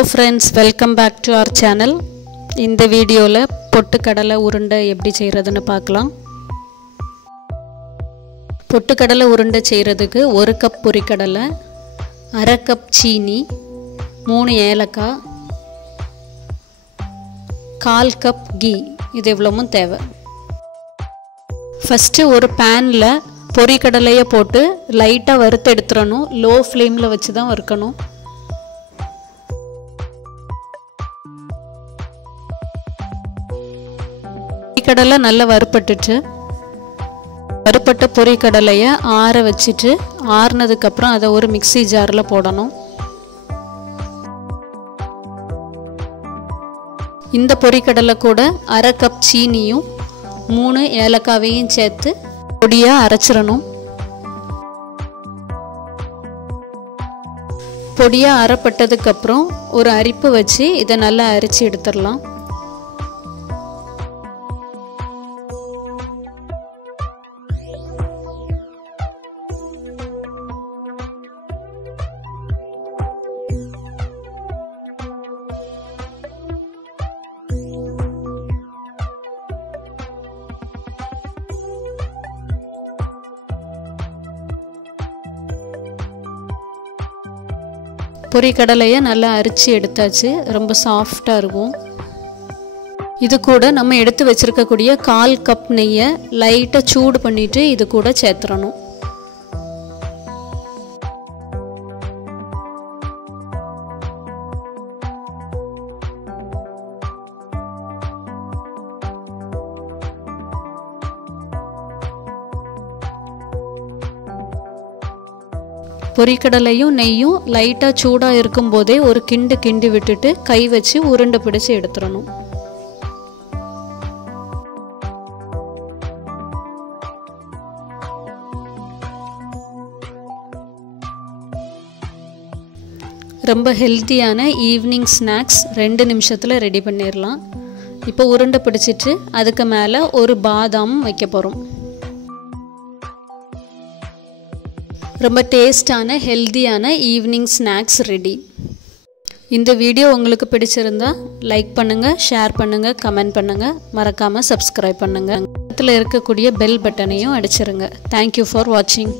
Hello friends, welcome back to our channel. இந்த வீடியோல பொட்டு கடலை உருண்டை எப்படி செய்யறதுன்னு பார்க்கலாம். பொட்டு கடலை உருண்டை செய்யறதுக்கு 1 கப் பொரிக்கடலை, 1/2 கப் சீனி, 3 ஏலக்காய், 1/4 கப் கீ இது எவ்வளவும் தேவை. ஃபர்ஸ்ட் ஒரு panல பொரிக்கடலையை போட்டு லைட்டா வறுத்து எடுத்துறணும். லோ ஃப்ளேம்ல வச்சு தான் வறுக்கணும். கடலை நல்லா வறுபட்டுச்சு. வறுபட்ட பொரிக்கடலையை ஆற வச்சிட்டு ஆறுனதுக்கு அப்புறம் அதை ஒரு மிக்ஸி ஜார்ல போடணும். இந்த பொரிக்கடலை கூட 1/2 கப் சீனியும் 3 ஏலக்காவையும் சேர்த்து பொடியா அரைச்சிரணும். பொடியா அரைப்பட்டதுக்கு அப்புறம் ஒரு அரிப்பு வச்சு இதை நல்லா அரைச்சி எடுத்துடலாம். பொரிக்கடலையை நல்லா அரிச்சு எடுத்தாச்சு. ரொம்ப சாஃப்டா இருக்கும். இது கூட நம்ம எடுத்து வச்சிருக்கக்கூடிய 1/4 கப் நெய்யை லைட்டா சூடு பண்ணிட்டு இது கூட சேர்த்துறணும். பொரிக்கடலையும் நெய்யும் லைட்டா சூடா இருக்கும்போதே ஒரு கிண்டி விட்டுட்டு கை வச்சு உருண்டை பிடிச்சு எடுத்துறணும். ரொம்ப ஹெல்த்தியான ஈவினிங் ஸ்நாக்ஸ் 2 நிமிஷத்துல ரெடி பண்ணிடலாம். இப்போ உருண்டை பிடிச்சிட்டு அதுக்கு மேல ஒரு பாதாம் வைக்க போறோம். ரொம்ப டேஸ்டான ஹெல்தியான ஈவினிங் ஸ்நாக்ஸ் ரெடி. இந்த வீடியோ உங்களுக்கு பிடிச்சிருந்தா லைக் பண்ணுங்க, ஷேர் பண்ணுங்க, கமெண்ட் பண்ணுங்க, மறக்காம சப்ஸ்கிரைப் பண்ணுங்க. பக்கத்துல இருக்கக்கூடிய பெல் பட்டனையும் அடிச்சிருங்க. Thank you for watching.